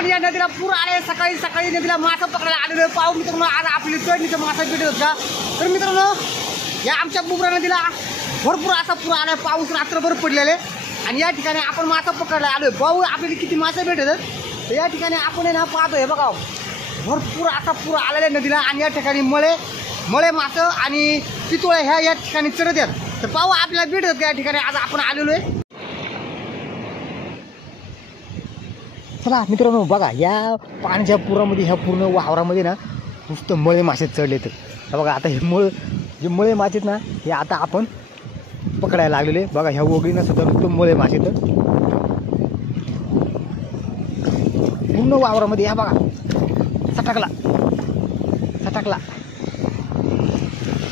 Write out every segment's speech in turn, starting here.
आपण या नदीला पूर आले, सकाळी सकाळी नदीला मासा पकडायला आलेलो आहे. पाहू मित्रांनो, आज आपली चढणीचा मासा भेटत होता. तर मित्रांनो, या आमच्या बुबरा नदीला भरपूर असा पूर आला, पाऊस रात्रभर पडलेले आणि या ठिकाणी आपण मासा पकडायला आलोय. पाहू आपल्याला किती मासे भेटतात. तर या ठिकाणी आपण आहे ना पाहतोय बघा, भरपूर असा पूर आलेला आहे नदीला आणि या ठिकाणी मळे मासं आणि पितोळे ह्या या ठिकाणी चढत आहेत. तर पाहू आपल्याला भेटत या ठिकाणी आज आपण आलेलो आहे. चला मित्रांनो, बघा या पाण्याच्या पुरामध्ये ह्या पूर्ण वावरामध्ये ना नुसतं मळे मासे चढले. तर बघा आता हे मळे मासे आहेत ना, हे आता आपण पकडायला लागलेले. बघा ह्या वगळीनं सुद्धा नुसतं मळे मासे तर पूर्ण वावरामध्ये. ह्या बघा सटकला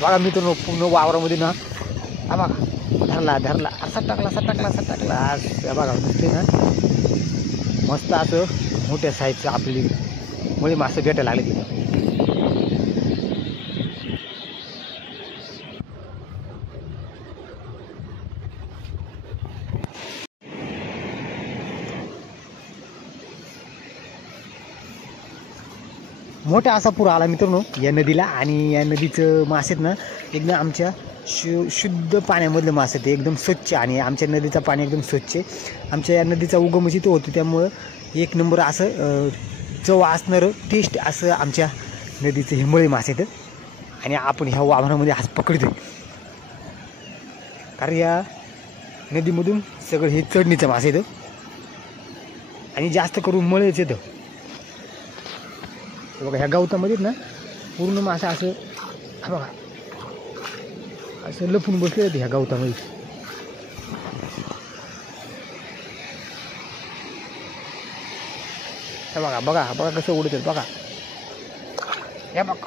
बघा मित्रांनो, पूर्ण वावरामध्ये ना हा बघा धरला सटकला बघा नुसते ना मस्त असं मोठ्या साईजचं आपली मळे मासे भेटायला लागले तिथं. मोठा असा पूर आला मित्रांनो या नदीला आणि या नदीचं मासेत ना एकदम आमच्या शुद्ध पाण्यामधलं मासे ते एकदम स्वच्छ आणि आमच्या नदीचं पाणी एकदम स्वच्छ. आमच्या या नदीचा उगमच इथं होतो, त्यामुळं एक नंबर असं चव असणारं टेस्ट असं आमच्या नदीचं हे मळे मासे आहेत. आणि आपण ह्या वावरामध्ये आज पकडतोय कारण या नदीमधून सगळं हे चढणीचं मासे येतं आणि जास्त करून मळेच येतं. बघा ह्या गवतामध्ये ना पूर्ण मासा असं बघा असं लपून बसले होते ह्या गवतामध्ये. बघा कसं उडत आहेत बघा. या बघा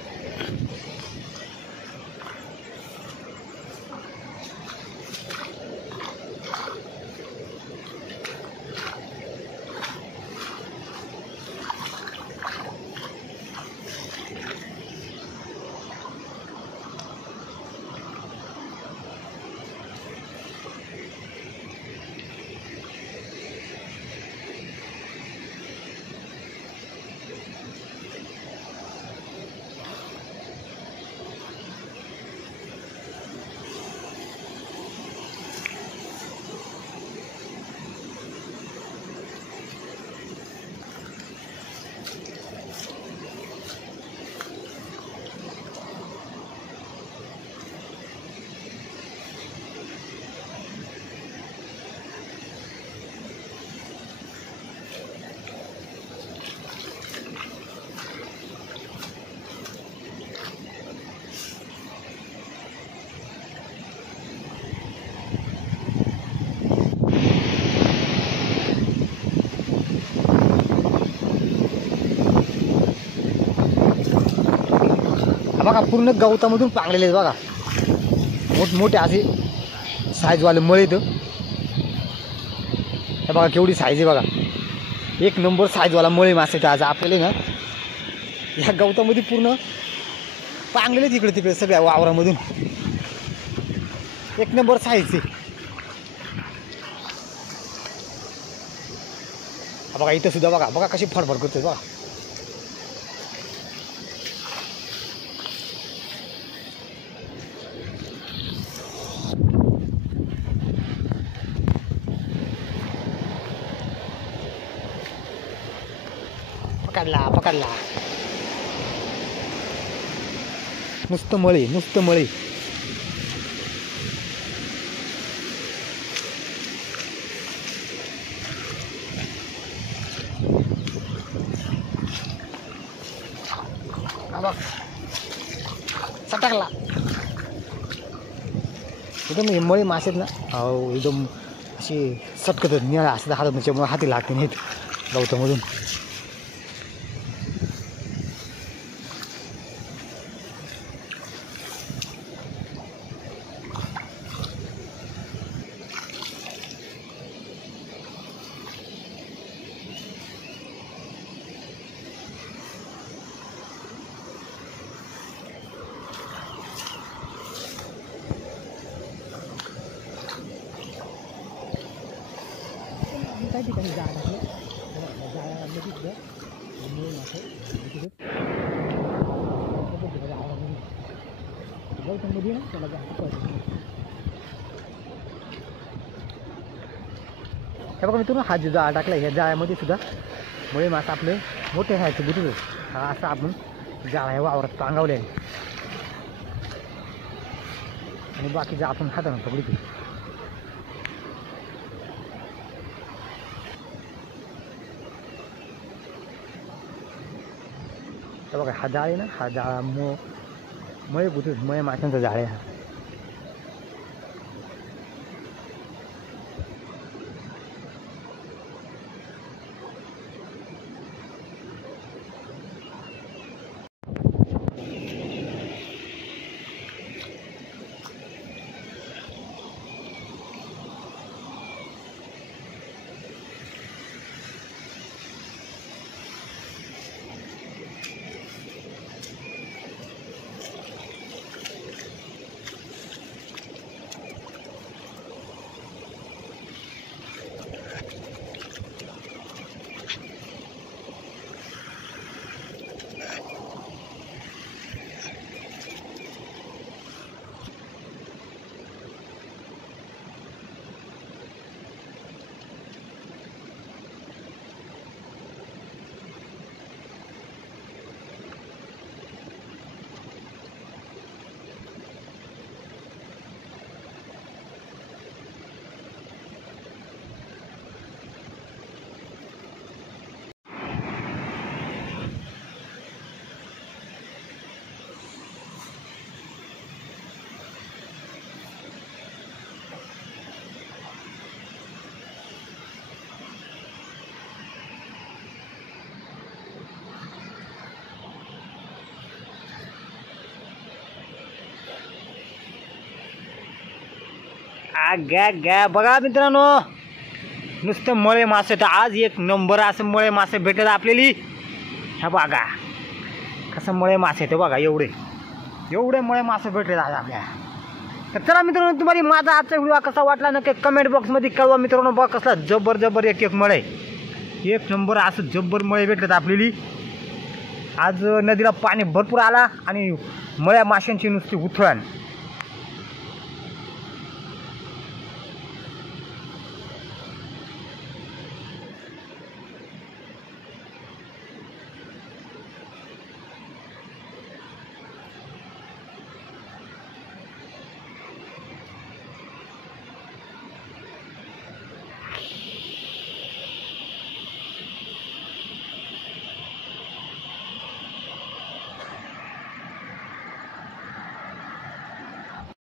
बघा पूर्ण गवतामधून पांगलेले आहेत बघा. मोठमोठे असे साईजवाले मळे तर हे बघा केवढी साईज आहे बघा. एक नंबर साईजवाला मळे मासे आज आपल्याला ना ह्या गवतामध्ये पूर्ण पांगलेले तिकडे तिकडे सगळ्या वावरामधून. एक नंबर साईज आहे. बघा इथं सुद्धा बघा कशी फडफड करतोय बघा. पकडला नुसतं मळे सटकला. एकदम हे मळे मासे ना एकदम असे सटकत निळा असं हातात त्याच्यामुळे हाती लागते नाहीत गवतामधून. काही ठिकाणी जाळं टाकलं, जाळ्यामध्येच हे बघा मित्रांनो, हा जो जाळा टाकला ह्या जाळ्यामध्ये सुद्धा मुळे मासा आपले मोठे खायचे बुटू हा असा आपण जाळा ह्या वावरात पांगावले आहे आणि बाकीचं आपण हातानं पकडतो. तर बघा हा जाळ आहे ना, हा जाळा मळे बुटू मळे माशांचा जाळ आहे. बघा मित्रांनो, नुसतं मळे मासे तर आज एक नंबर असं मळे मासे भेटत आपल्याली. ह्या बघा कसं मळे मासे ते बघा, एवढे मळे मासे भेटले आज आपल्या. तर चला मित्रांनो, तुम्हाला माझा आजचा व्हिडिओ कसा वाटला नक्की कमेंट बॉक्समध्ये कळवा मित्रांनो. बघा कसला जबर एक मळे, एक नंबर असं जब्बर मळे भेटलेत आपल्याली. आज नदीला पाणी भरपूर आला आणि मळ्या माशांची नुसती उथळण.